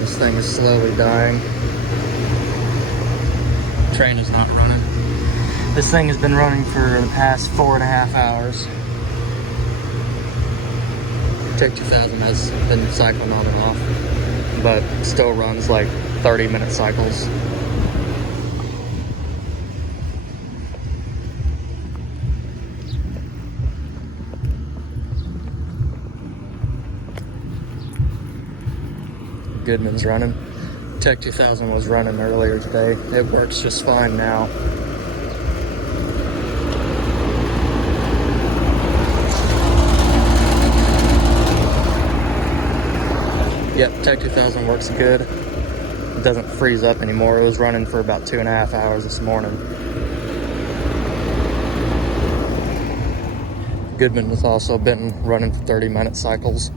This thing is slowly dying. Train is not running. This thing has been running for the past 4.5 hours. Tech 2000 has been cycling on and off, but still runs like 30-minute cycles. Goodman's running. Tech 2000 was running earlier today. It works just fine now. Yep, Tech 2000 works good. It doesn't freeze up anymore. It was running for about 2.5 hours this morning. Goodman has also been running for 30-minute cycles.